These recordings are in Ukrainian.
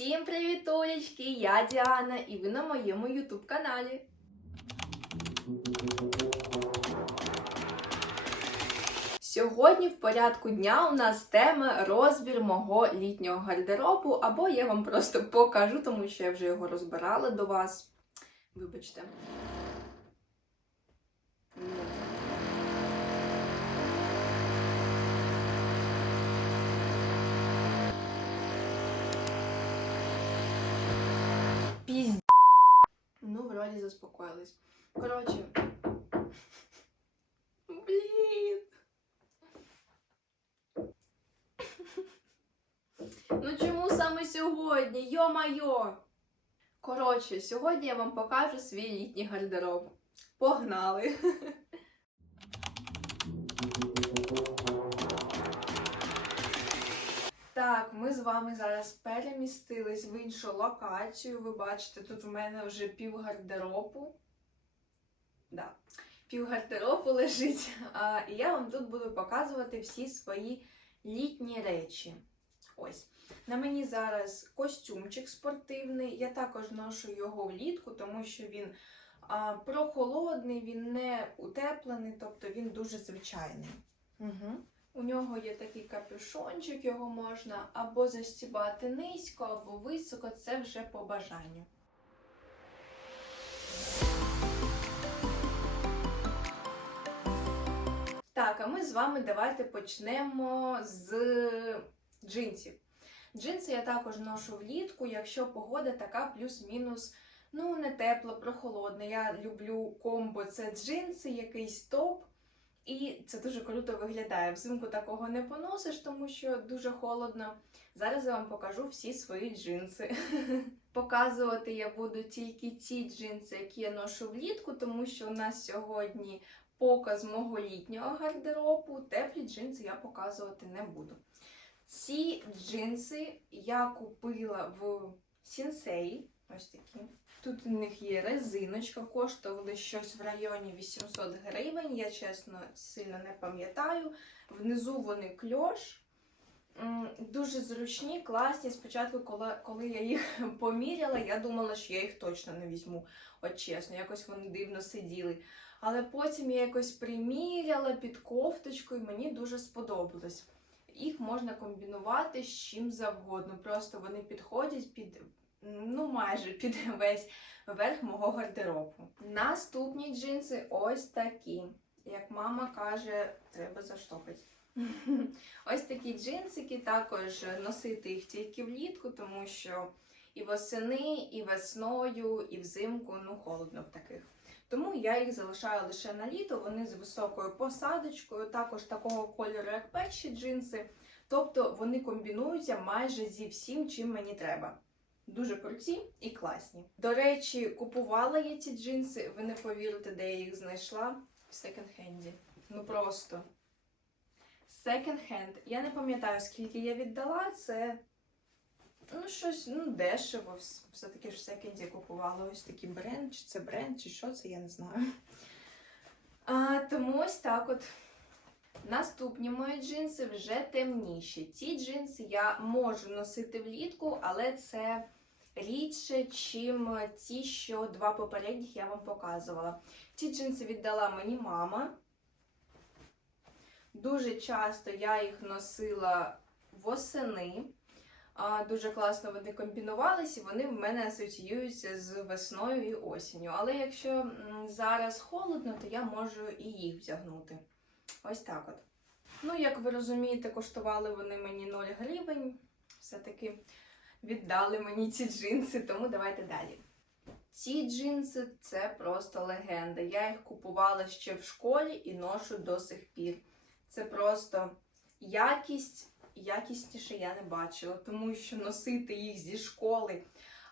Всім привітулечки! Я Діана і ви на моєму ютуб каналі. Сьогодні в порядку дня у нас тема розбір мого літнього гардеробу, або я вам просто покажу, тому що я вже його розбирала до вас. Вибачте. Ну. Пізд... Ну, вроді заспокоїлись. Коротше. Блін. Ну чому саме сьогодні? Йо-майо! Коротше, сьогодні я вам покажу свій літній гардероб. Погнали! Так, ми з вами зараз перемістились в іншу локацію. Ви бачите, тут у мене вже пів гардеробу. Да. Пів гардеробу лежить. А, і я вам тут буду показувати всі свої літні речі. Ось. На мені зараз костюмчик спортивний. Я також ношу його влітку, тому що він а, прохолодний, він не утеплений, тобто він дуже звичайний. Угу. У нього є такий капюшончик, його можна або застібати низько, або високо, це вже по бажанню. Так, а ми з вами давайте почнемо з джинсів. Джинси я також ношу влітку, якщо погода така плюс-мінус, ну не тепло, прохолодна. Я люблю комбо це джинси, якийсь топ. І це дуже круто виглядає. Взимку такого не поносиш, тому що дуже холодно. Зараз я вам покажу всі свої джинси. Показувати я буду тільки ті джинси, які я ношу влітку, тому що у нас сьогодні показ мого літнього гардеробу. Теплі джинси я показувати не буду. Ці джинси я купила в Сінсей. Ось такі. Тут у них є резиночка, коштували щось в районі 800 гривень, я чесно сильно не пам'ятаю. Внизу вони кльош. Дуже зручні, класні. Спочатку, коли, коли я їх поміряла, я думала, що я їх точно не візьму. От чесно, якось вони дивно сиділи. Але потім я якось приміряла під кофточкою, мені дуже сподобалось. Їх можна комбінувати з чим завгодно. Просто вони підходять під ну майже під весь верх мого гардеробу. Наступні джинси ось такі. Як мама каже, треба заштопити. Ось такі джинсики, також носити їх тільки влітку, тому що і восени, і весною, і взимку ну холодно в таких. Тому я їх залишаю лише на літо, вони з високою посадочкою, також такого кольору, як перші джинси. Тобто вони комбінуються майже зі всім, чим мені треба. Дуже круті і класні. До речі, купувала я ці джинси, ви не повірите, де я їх знайшла в секонд-хенді. Ну просто секонд-хенд. Я не пам'ятаю, скільки я віддала. Це ну, щось ну, дешево. Все-таки ж в секонді купувала ось такий бренд, чи це бренд, чи що це, я не знаю. А, тому ось так от. Наступні мої джинси вже темніші. Ці джинси я можу носити влітку, але це рідше, чим ті, що два попередніх я вам показувала. Ці джинси віддала мені мама. Дуже часто я їх носила восени. Дуже класно вони комбінувалися, і вони в мене асоціюються з весною і осінню. Але якщо зараз холодно, то я можу і їх вдягнути. Ось так от. Ну, як ви розумієте, коштували вони мені 0 гривень. Все-таки віддали мені ці джинси, тому давайте далі. Ці джинси це просто легенда. Я їх купувала ще в школі і ношу до сих пір. Це просто якість, якісніше я не бачила, тому що носити їх зі школи.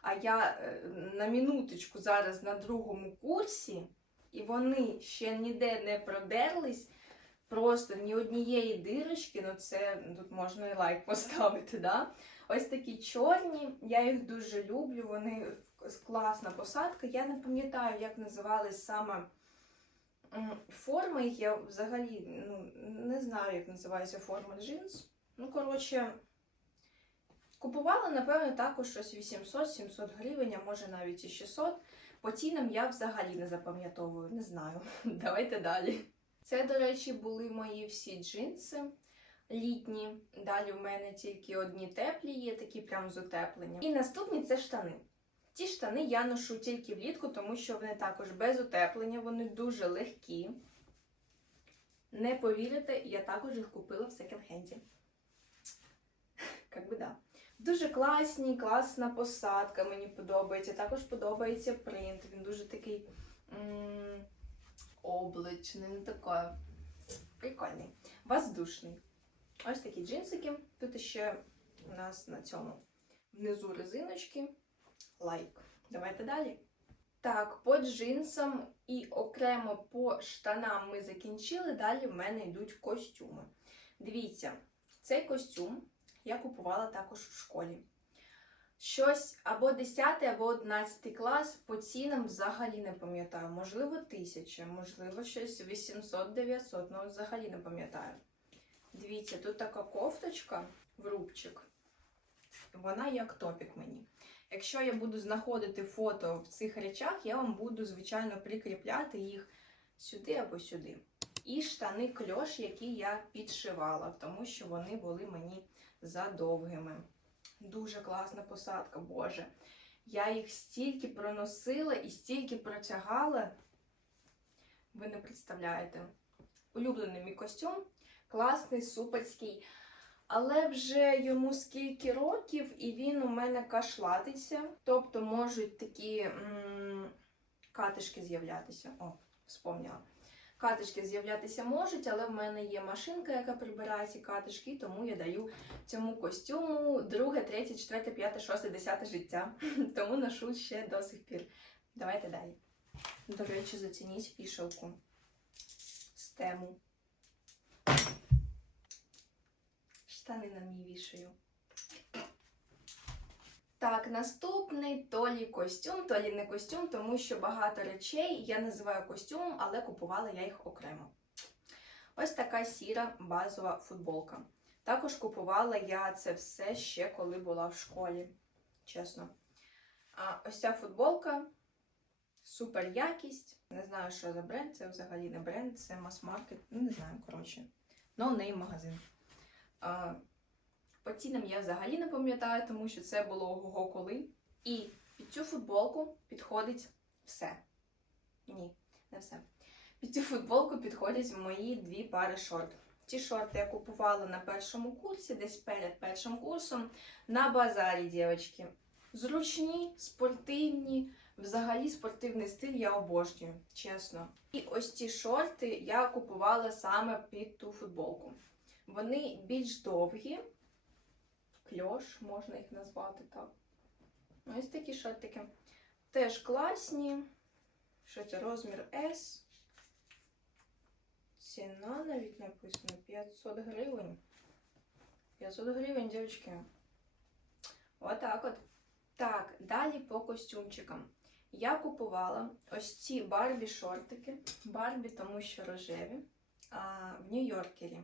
А я е, на минуточку зараз на другому курсі, і вони ще ніде не продерлись. Просто ні однієї дирочки, ну це тут можна і лайк поставити. Да? Ось такі чорні, я їх дуже люблю, вони класна посадка. Я не пам'ятаю, як називались саме форми їх. Я взагалі ну, не знаю, як називається форма джинс. Ну, коротше, Купувала, напевно, також щось 800-700 гривень, а може навіть і 600. По цінам я взагалі не запам'ятовую, не знаю. Давайте далі. Це, до речі, були мої всі джинси літні. Далі в мене тільки одні теплі є, такі прям з утепленням. І наступні це штани. Ці штани я ношу тільки влітку, тому що вони також без утеплення, вони дуже легкі. Не повірите, я також їх купила в секонд-хенді. Как би да. Дуже класні, класна посадка, мені подобається. Також подобається принт. Він дуже такий обличний, не такий прикольний. Воздушний. Ось такі джинсики. Тут ще у нас на цьому внизу резиночки. Лайк. Давайте далі. Так, по джинсам і окремо по штанам ми закінчили. Далі в мене йдуть костюми. Дивіться, цей костюм я купувала також в школі. Щось або 10, або 11 клас по цінам взагалі не пам'ятаю. Можливо, 1000, можливо, щось 800-900, ну взагалі не пам'ятаю. Дивіться, тут така кофточка в рубчик. Вона як топік мені. Якщо я буду знаходити фото в цих речах, я вам буду, звичайно, прикріпляти їх сюди або сюди. І штани кльош, які я підшивала, тому що вони були мені задовгими. Дуже класна посадка, Боже. Я їх стільки проносила і стільки протягала. Ви не представляєте. Улюблений мій костюм, класний, суперський. Але вже йому скільки років, і він у мене кашлатиться. Тобто можуть такі м- катишки з'являтися. О, вспомнила. Катишки з'являтися можуть, але в мене є машинка, яка прибирає ці катишки, тому я даю цьому костюму друге, третє, четверте, п'яте, шосте, десяте життя. Тому ношу ще до сих пір. Давайте далі. До речі, зацініть вішалку з тему. Штани на мій вішаю. Так, наступний Толі костюм. Толі не костюм, тому що багато речей я називаю костюмом, але купувала я їх окремо. Ось така сіра базова футболка. Також купувала я це все ще коли була в школі. Чесно. А ось ця футболка супер якість. Не знаю, що за бренд, це взагалі не бренд, це мас-маркет. Ну, не знаю, коротше. No name магазин. По цінам я взагалі не пам'ятаю, тому що це було ого коли. І під цю футболку підходить все. Ні, не все. Під цю футболку підходять мої дві пари шорт. Ці шорти я купувала на першому курсі, десь перед першим курсом, на базарі, дівчатки. Зручні, спортивні, взагалі спортивний стиль я обожнюю, чесно. І ось ці шорти я купувала саме під ту футболку. Вони більш довгі, кльош, можна їх назвати так. Ось такі шортики. Теж класні. Що це розмір S. Ціна навіть написано 500 гривень. 500 гривень, дівчатки. Отак от. Так, далі по костюмчикам. Я купувала ось ці Барбі шортики. Барбі, тому що рожеві. А, в Нью-Йоркері.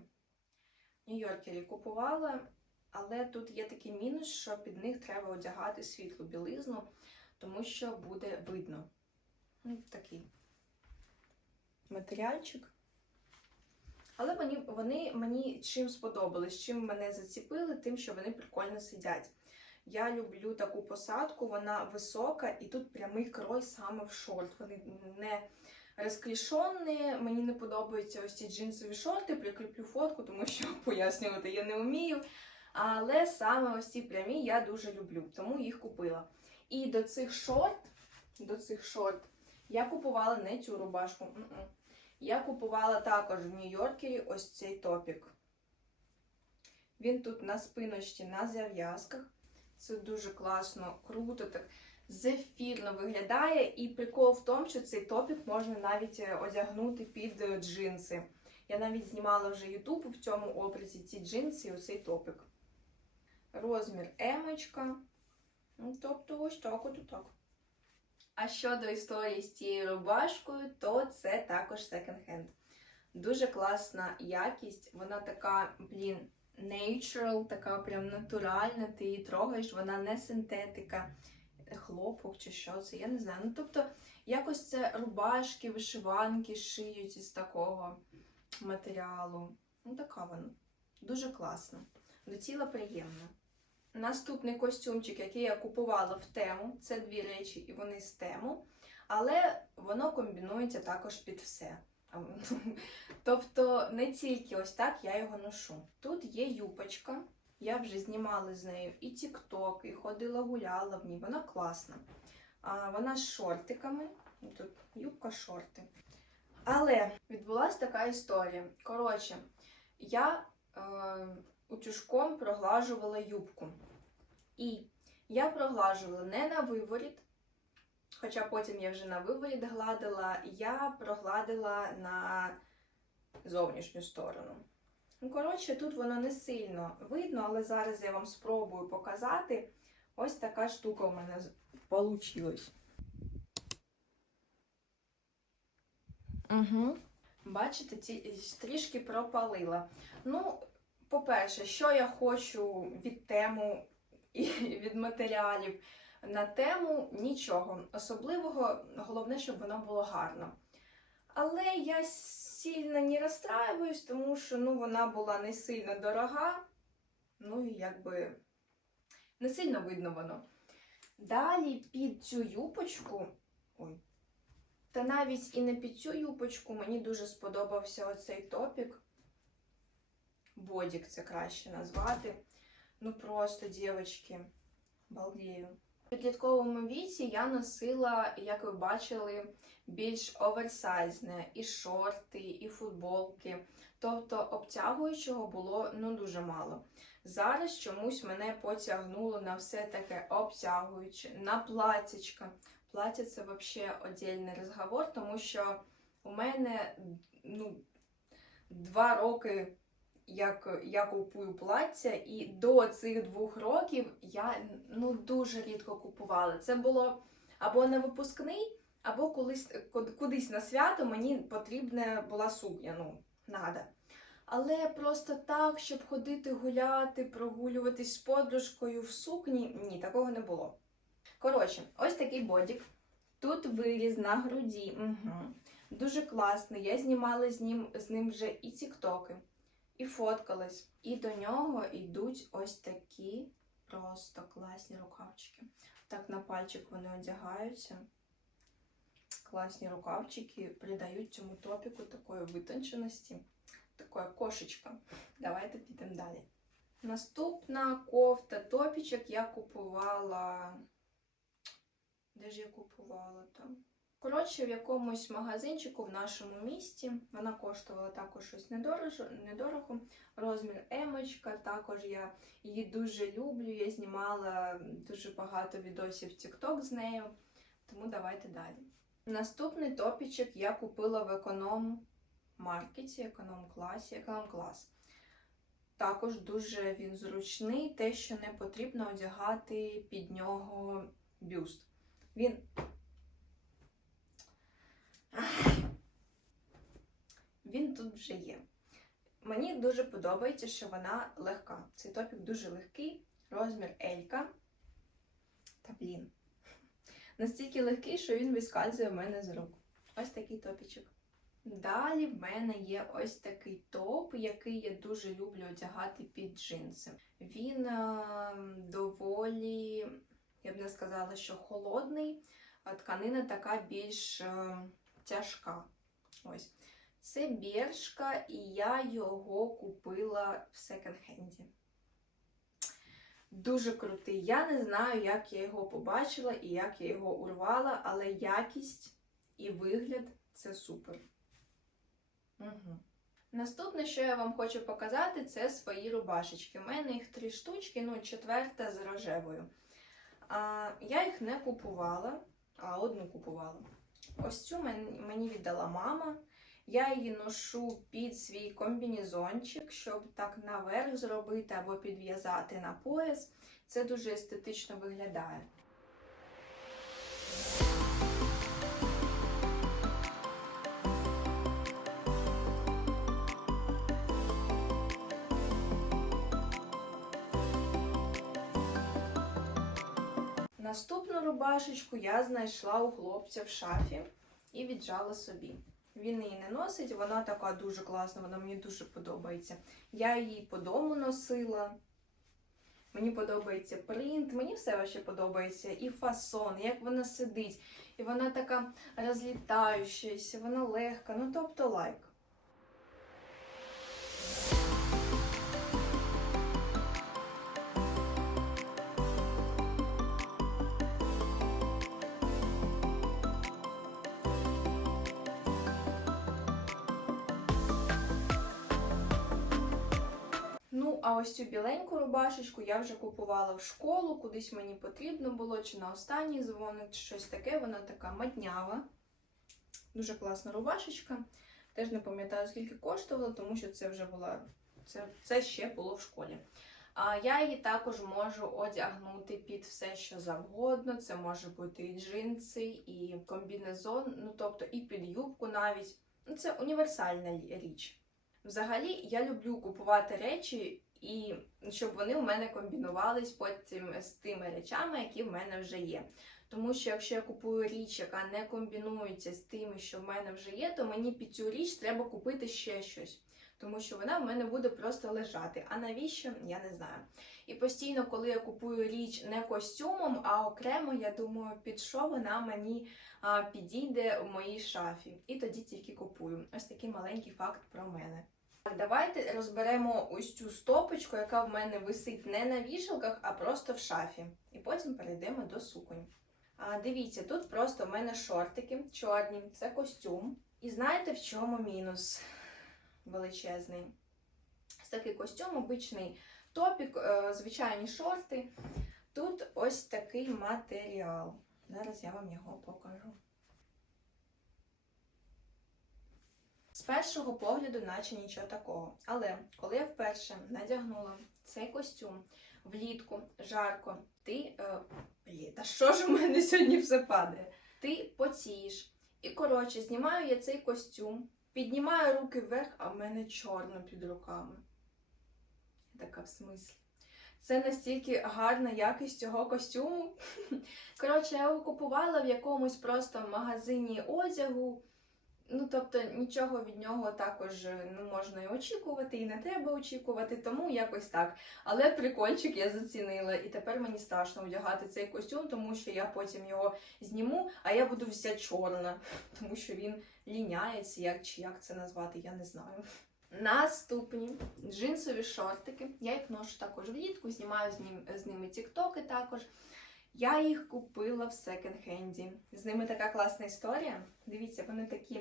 Нью-Йоркері купувала, але тут є такий мінус, що під них треба одягати світлу білизну, тому що буде видно. Ну, такий матеріальчик. Але вони, вони мені чим сподобались, чим мене заціпили, тим, що вони прикольно сидять. Я люблю таку посадку, вона висока, і тут прямий крой саме в шорт. Вони не розклішені, мені не подобаються ось ці джинсові шорти, прикріплю фотку, тому що пояснювати я не вмію. Але саме ось ці прямі я дуже люблю, тому їх купила. І до цих шорт, до цих шорт я купувала не цю рубашку. Я купувала також в Нью-Йоркері ось цей топік. Він тут на спиночці, на зав'язках. Це дуже класно, круто, так зефірно виглядає. І прикол в тому, що цей топік можна навіть е, одягнути під е, джинси. Я навіть знімала вже Ютуб в цьому образі ці джинси і оцей топік. Розмір емочка. Ну, тобто ось так от так. А щодо історії з цією рубашкою, то це також секонд-хенд. Дуже класна якість, вона така, блін, natural, така прям натуральна, ти її трогаєш, вона не синтетика, хлопок чи що це, я не знаю. Ну, тобто, якось це рубашки, вишиванки шиють із такого матеріалу. Ну, така вона. Дуже класна. До тіла приємна. Наступний костюмчик, який я купувала в тему, це дві речі, і вони з тему, але воно комбінується також під все. Тобто не тільки ось так я його ношу. Тут є юпочка, я вже знімала з нею і тік-ток, і ходила гуляла в ній. Вона класна. А, вона з шортиками. Тут юбка, шорти. Але відбулася така історія. Коротше, я е, утюжком проглажувала юбку. І я проглажувала не на виворіт, хоча потім я вже на виворіт гладила, я прогладила на зовнішню сторону. Ну, коротше, тут воно не сильно видно, але зараз я вам спробую показати. Ось така штука у мене вийшла. Угу. Бачите, ці, трішки пропалила. Ну, по-перше, що я хочу від тему і від матеріалів на тему нічого. Особливого, головне, щоб воно було гарно. Але я сильно не розстраююсь, тому що ну, вона була не сильно дорога, ну і якби не сильно видно воно. Далі під цю юпочку. Ой. Та навіть і не під цю юпочку мені дуже сподобався оцей топік. Бодік це краще назвати. Ну просто, дівчатки, балдію. Підлітковому віці я носила, як ви бачили, більш оверсайзне і шорти, і футболки. Тобто обтягуючого було ну дуже мало. Зараз чомусь мене потягнуло на все таке обтягуюче, на платічка. Плаття це взагалі отдельний розговор, тому що у мене ну, два роки як я купую плаття, і до цих двох років я ну, дуже рідко купувала. Це було або на випускний, або колись кудись на свято мені потрібна була сукня. Ну, надо. Але просто так, щоб ходити гуляти, прогулюватись з подружкою в сукні, ні, такого не було. Коротше, ось такий бодік. Тут виріз на груді. Угу. Дуже класний. Я знімала з ним з ним вже і тіктоки і фоткалась. І до нього йдуть ось такі просто класні рукавчики. Так на пальчик вони одягаються. Класні рукавчики придають цьому топіку такої витонченості, такої кошечка. Давайте підемо далі. Наступна кофта топічок я купувала. Де ж я купувала там? Коротше, в якомусь магазинчику в нашому місті вона коштувала також щось недорого, недорого. розмір емочка. Також я її дуже люблю. Я знімала дуже багато відосів в TikTok з нею, тому давайте далі. Наступний топічок я купила в економ-маркеті, економ-класі, економ-клас. Також дуже він зручний, те, що не потрібно одягати під нього бюст. Він він тут вже є. Мені дуже подобається, що вона легка. Цей топік дуже легкий, розмір Елька. Та блін. Настільки легкий, що він вискальзує в мене з рук. Ось такий топічок. Далі в мене є ось такий топ, який я дуже люблю одягати під джинси. Він е доволі, я б не сказала, що холодний, а тканина така більш е тяжка. Ось. Це біршка, і я його купила в секонд-хенді. Дуже крутий. Я не знаю, як я його побачила і як я його урвала, але якість і вигляд це супер. Угу. Наступне, що я вам хочу показати, це свої рубашечки. У мене їх три штучки, ну, четверта з рожевою. А, Я їх не купувала, а одну купувала. Ось цю мені віддала мама. Я її ношу під свій комбінезончик, щоб так наверх зробити або підв'язати на пояс. Це дуже естетично виглядає. Наступну рубашечку я знайшла у хлопця в шафі і віджала собі. Він її не носить, вона така дуже класна, вона мені дуже подобається. Я її по дому носила. Мені подобається принт, мені все вообще подобається. І фасон, як вона сидить, і вона така розлітаючася, вона легка. Ну тобто лайк. А ось цю біленьку рубашечку я вже купувала в школу, кудись мені потрібно було, чи на останній дзвоник, чи щось таке. Вона така маднява. Дуже класна рубашечка. Теж не пам'ятаю, скільки коштувала, тому що це вже була. Це, це ще було в школі. А я її також можу одягнути під все, що завгодно. Це може бути і джинси, і комбінезон, ну тобто і під юбку навіть. Ну, це універсальна річ. Взагалі, я люблю купувати речі, і щоб вони у мене комбінувались потім з тими речами, які в мене вже є. Тому що якщо я купую річ, яка не комбінується з тими, що в мене вже є, то мені під цю річ треба купити ще щось. Тому що вона в мене буде просто лежати. А навіщо? Я не знаю. І постійно, коли я купую річ не костюмом, а окремо, я думаю, під що вона мені підійде у моїй шафі. І тоді тільки купую. Ось такий маленький факт про мене. Давайте розберемо ось цю стопочку, яка в мене висить не на вішалках, а просто в шафі. І потім перейдемо до суконь. А, дивіться, тут просто в мене шортики чорні, це костюм. І знаєте, в чому мінус величезний? Ось такий костюм, обичний топік, е, звичайні шорти. Тут ось такий матеріал. Зараз я вам його покажу. Першого погляду, наче нічого такого. Але коли я вперше надягнула цей костюм влітку, жарко, ти. Е, блін, та що ж у мене сьогодні все падає? Ти потієш. І коротше, знімаю я цей костюм, піднімаю руки вверх, а в мене чорно під руками. Така в смислі. Це настільки гарна якість цього костюму. Коротше, я його купувала в якомусь просто магазині одягу. Ну, тобто нічого від нього також не можна і очікувати, і не треба очікувати, тому якось так. Але прикольчик я зацінила, і тепер мені страшно одягати цей костюм, тому що я потім його зніму, а я буду вся чорна, тому що він ліняється, як чи як це назвати, я не знаю. Наступні джинсові шортики. Я їх ношу також влітку, знімаю з ними тіктоки також. Я їх купила в секонд-хенді. З ними така класна історія. Дивіться, вони такі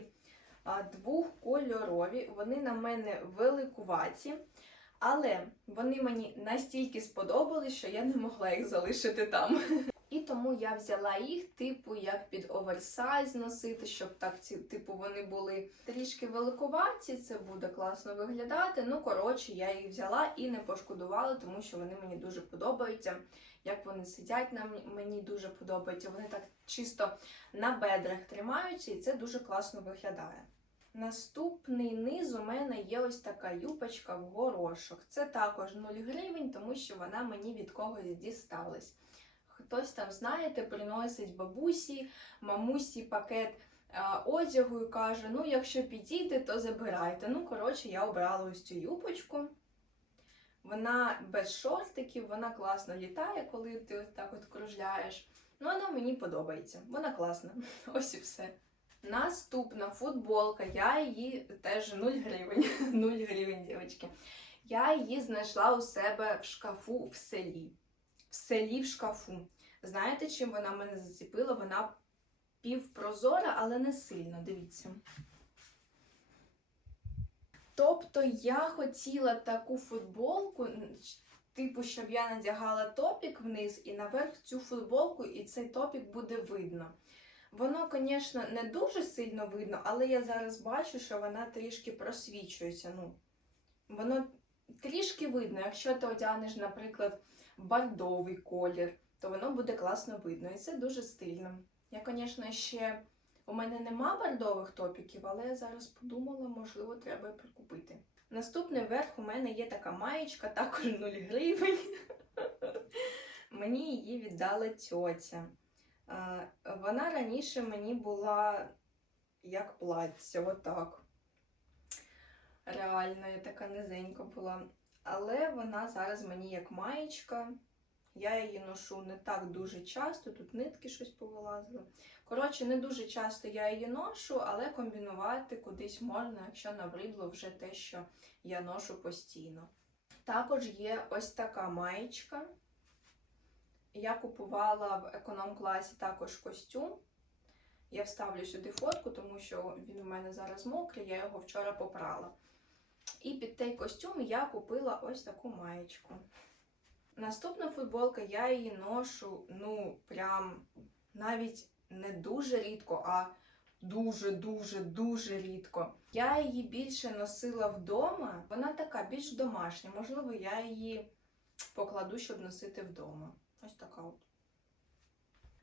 двохкольорові, вони на мене великуваті, але вони мені настільки сподобались, що я не могла їх залишити там. І тому я взяла їх, типу, як під оверсайз носити, щоб так ці, типу, вони були трішки великуваті, це буде класно виглядати. Ну, коротше, я їх взяла і не пошкодувала, тому що вони мені дуже подобаються. Як вони сидять на мені, дуже подобається. Вони так чисто на бедрах тримаються, і це дуже класно виглядає. Наступний низ у мене є ось така юпочка в горошок. Це також 0 гривень, тому що вона мені від когось дісталась. Хтось там, знаєте, приносить бабусі, мамусі пакет а, одягу і каже: ну, якщо підійде, то забирайте. Ну, коротше, я обрала ось цю юпочку. Вона без шортиків, вона класно літає, коли ти от так от кружляєш. Ну, вона мені подобається. Вона класна. Ось і все. Наступна футболка. Я її теж 0 гривень. 0 гривень, дівчатки. Я її знайшла у себе в шкафу в селі. В селі в шкафу. Знаєте, чим вона мене зацепила? Вона півпрозора, але не сильно. Дивіться. Тобто я хотіла таку футболку, типу, щоб я надягала топік вниз і наверх цю футболку, і цей топік буде видно. Воно, звісно, не дуже сильно видно, але я зараз бачу, що вона трішки просвічується. Ну, воно трішки видно. Якщо ти одягнеш, наприклад, бордовий колір, то воно буде класно видно. І це дуже стильно. Я, звісно, ще у мене нема бордових топіків, але я зараз подумала, можливо, треба прикупити. Наступний верх у мене є така маєчка, також 0 гривень. Мені її віддала тьотя. Вона раніше мені була як плаття, отак. Реально, я така низенька була. Але вона зараз мені як маєчка. Я її ношу не так дуже часто, тут нитки щось повилазили. Коротше, не дуже часто я її ношу, але комбінувати кудись можна, якщо набридло вже те, що я ношу постійно. Також є ось така маєчка. Я купувала в економ-класі також костюм. Я вставлю сюди фотку, тому що він у мене зараз мокрий, я його вчора попрала. І під той костюм я купила ось таку маєчку. Наступна футболка, я її ношу, ну, прям навіть не дуже рідко, а дуже-дуже-дуже рідко. Я її більше носила вдома. Вона така більш домашня. Можливо, я її покладу, щоб носити вдома. Ось така от.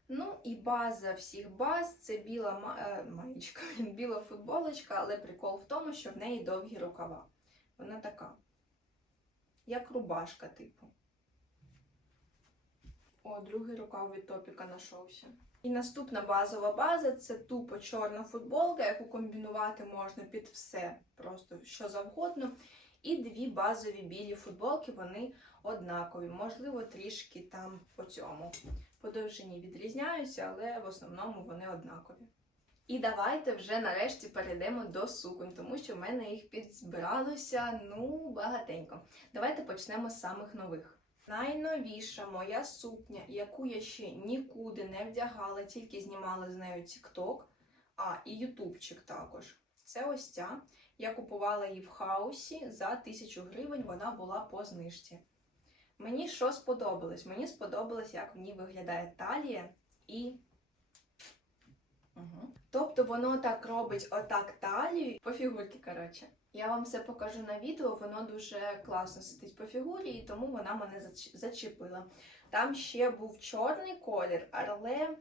Ну і база всіх баз це біла ма... е, маєчка, біла футболочка, але прикол в тому, що в неї довгі рукава. Вона така, як рубашка, типу. О, другий рукав від топіка знайшовся. І наступна базова база це тупо чорна футболка, яку комбінувати можна під все, просто що завгодно. І дві базові білі футболки, вони однакові. Можливо, трішки там по цьому. По довжині відрізняються, але в основному вони однакові. І давайте вже нарешті перейдемо до суконь, тому що в мене їх підзбиралося ну багатенько. Давайте почнемо з самих нових. Найновіша моя сукня, яку я ще нікуди не вдягала, тільки знімала з нею TikTok, а і ютубчик також. Це ось ця. Я купувала її в хаусі за 1000 гривень, вона була по знижці. Мені що сподобалось? Мені сподобалось, як в ній виглядає талія і. Угу. Тобто воно так робить отак талію по фігурці, коротше. Я вам все покажу на відео, воно дуже класно сидить по фігурі, і тому вона мене зачепила. Там ще був чорний колір, але,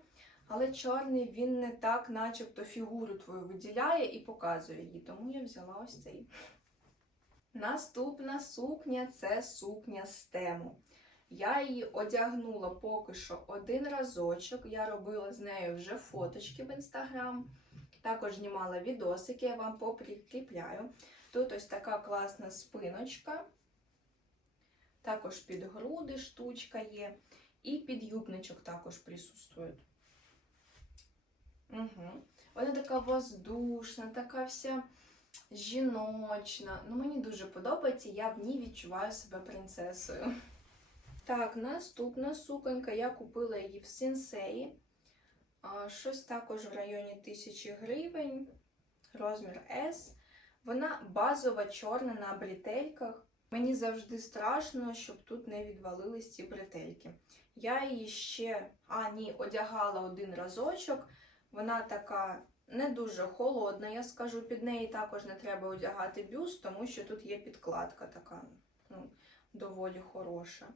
але чорний він не так, начебто, фігуру твою виділяє і показує її, тому я взяла ось цей. Наступна сукня це сукня з тему. Я її одягнула поки що один разочок. Я робила з нею вже фоточки в інстаграм. Також знімала відосики, я вам поприкріпляю. Тут ось така класна спиночка. Також під груди штучка є. І під юбничок також присутствує. Угу. Вона така воздушна, така вся жіночна. Ну, мені дуже подобається, я в ній відчуваю себе принцесою. Так, наступна суконька. Я купила її в сенсеї. Щось також в районі 1000 гривень. Розмір S. Вона базова чорна на бретельках. Мені завжди страшно, щоб тут не відвалились ці бретельки. Я її ще, а ні, одягала один разочок. Вона така не дуже холодна, я скажу. Під неї також не треба одягати бюст, тому що тут є підкладка така ну, доволі хороша.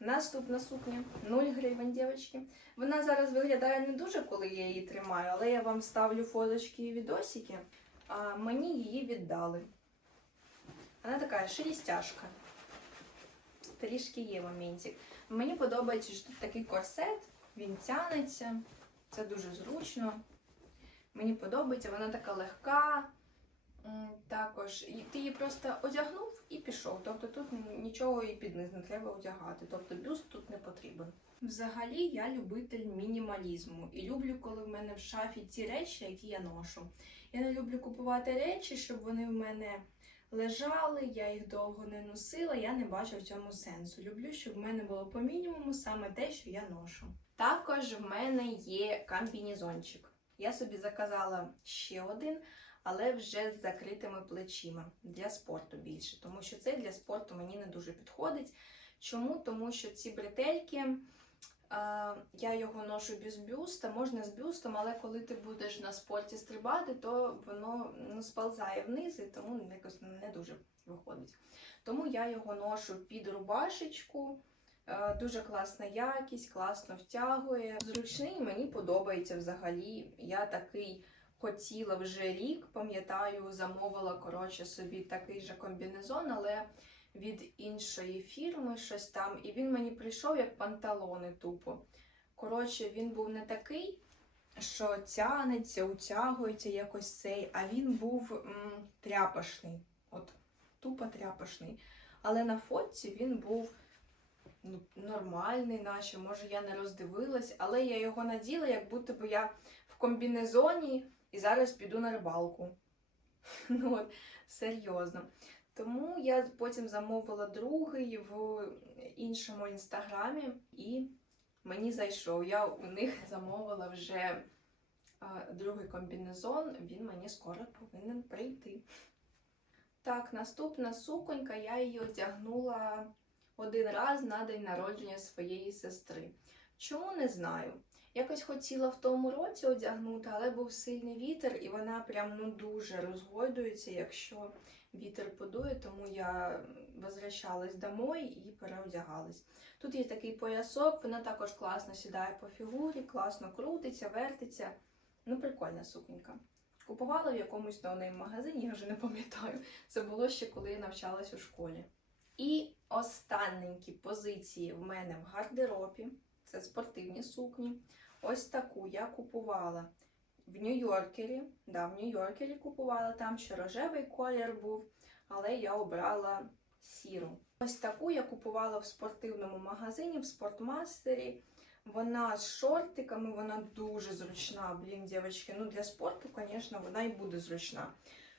Наступна сукня 0 гривень, дівчатки. Вона зараз виглядає не дуже, коли я її тримаю, але я вам ставлю фоточки і відосики. А мені її віддали. Вона така шелістяшка. Трішки є моментик. Мені подобається, що тут такий корсет, він тянеться. Це дуже зручно. Мені подобається, вона така легка. Також ти її просто одягнув і пішов. Тобто тут нічого і під низ не треба одягати. Тобто бюст тут не потрібен. Взагалі я любитель мінімалізму і люблю, коли в мене в шафі ті речі, які я ношу. Я не люблю купувати речі, щоб вони в мене лежали, я їх довго не носила, я не бачу в цьому сенсу. Люблю, щоб в мене було по мінімуму саме те, що я ношу. Також в мене є комбінезончик. Я собі заказала ще один, але вже з закритими плечима для спорту більше, тому що це для спорту мені не дуже підходить. Чому? Тому що ці бретельки, я його ношу без бюста, можна з бюстом, але коли ти будеш на спорті стрибати, то воно ну, сползає вниз і тому якось не дуже виходить. Тому я його ношу під рубашечку. Е, Дуже класна якість, класно втягує. Зручний, мені подобається взагалі. Я такий хотіла вже рік, пам'ятаю, замовила коротше собі такий же комбінезон, але від іншої фірми, щось там, і він мені прийшов як панталони тупо. Коротше, він був не такий, що тянеться, утягується якось цей, а він був м, тряпашний. От, тупо тряпашний. Але на фотці він був ну, нормальний, наче, може я не роздивилась, але я його наділа, як будто б я в комбінезоні і зараз піду на рибалку. Ну, серйозно. Тому я потім замовила другий в іншому інстаграмі і мені зайшов. Я у них замовила вже другий комбінезон, він мені скоро повинен прийти. Так, наступна суконька, я її одягнула один раз на день народження своєї сестри. Чому не знаю. Якось хотіла в тому році одягнути, але був сильний вітер, і вона прям ну дуже розгойдується, якщо вітер подує, тому я возвращалась домой і переодягалась. Тут є такий поясок, вона також класно сідає по фігурі, класно крутиться, вертиться. Ну, прикольна суконька. Купувала в якомусь ноунейм магазині, я вже не пам'ятаю. Це було ще коли я навчалась у школі. І останненькі позиції в мене в гардеробі це спортивні сукні. Ось таку я купувала в Нью-Йоркері. Да, в Нью-Йоркері купувала, там ще рожевий колір був, але я обрала сіру. Ось таку я купувала в спортивному магазині, в спортмастері. Вона з шортиками, вона дуже зручна. Блін, дівчатки, ну для спорту, звісно, вона і буде зручна.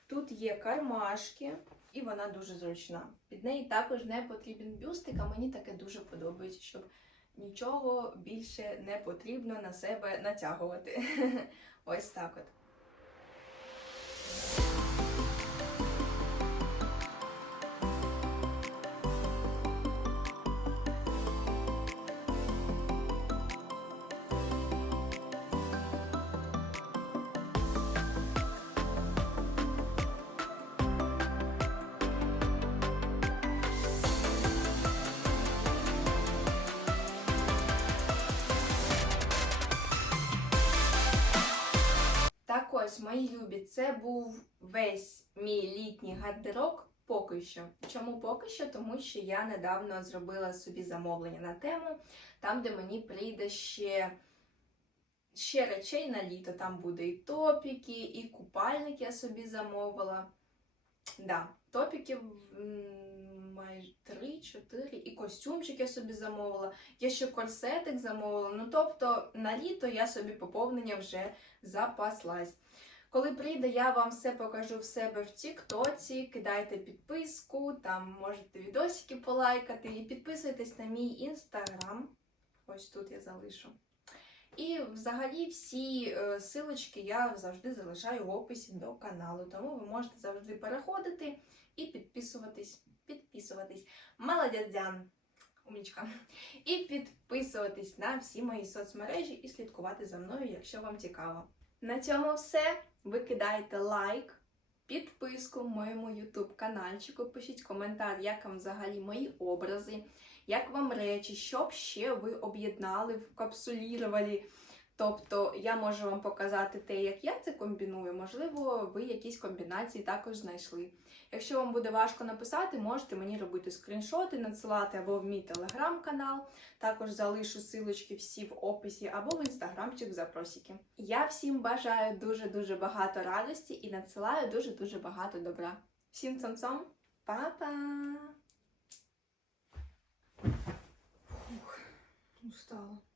Тут є кармашки, і вона дуже зручна. Під неї також не потрібен бюстик, а мені таке дуже подобається, щоб нічого більше не потрібно на себе натягувати. Ось так от. Ось, мої любі, це був весь мій літній гардероб поки що. Чому поки що? Тому що я недавно зробила собі замовлення на тему, там, де мені прийде ще, ще речей на літо. Там буде і топіки, і купальник я собі замовила. Да, топіків майже 3-4, і костюмчик я собі замовила. Я ще корсетик замовила. Ну, тобто на літо я собі поповнення вже запаслась. Коли прийде, я вам все покажу в себе в Тіктоці. Кидайте підписку, там можете відосики полайкати і підписуйтесь на мій інстаграм. Ось тут я залишу. І взагалі всі е, силочки я завжди залишаю в описі до каналу, тому ви можете завжди переходити і підписуватись. Підписуватись. Молодець, Дзян! Умнічка. І підписуватись на всі мої соцмережі і слідкувати за мною, якщо вам цікаво. На цьому все. Ви кидайте лайк, підписку моєму YouTube каналчику, пишіть коментар, як вам взагалі мої образи, як вам речі, що ще ви об'єднали, вкапсулірували. Тобто я можу вам показати те, як я це комбіную, можливо, ви якісь комбінації також знайшли. Якщо вам буде важко написати, можете мені робити скріншоти, надсилати або в мій телеграм-канал. Також залишу силочки всі в описі або в інстаграмчик в запросики. Я всім бажаю дуже-дуже багато радості і надсилаю дуже-дуже багато добра. Всім цом-цом, па-па! Устала.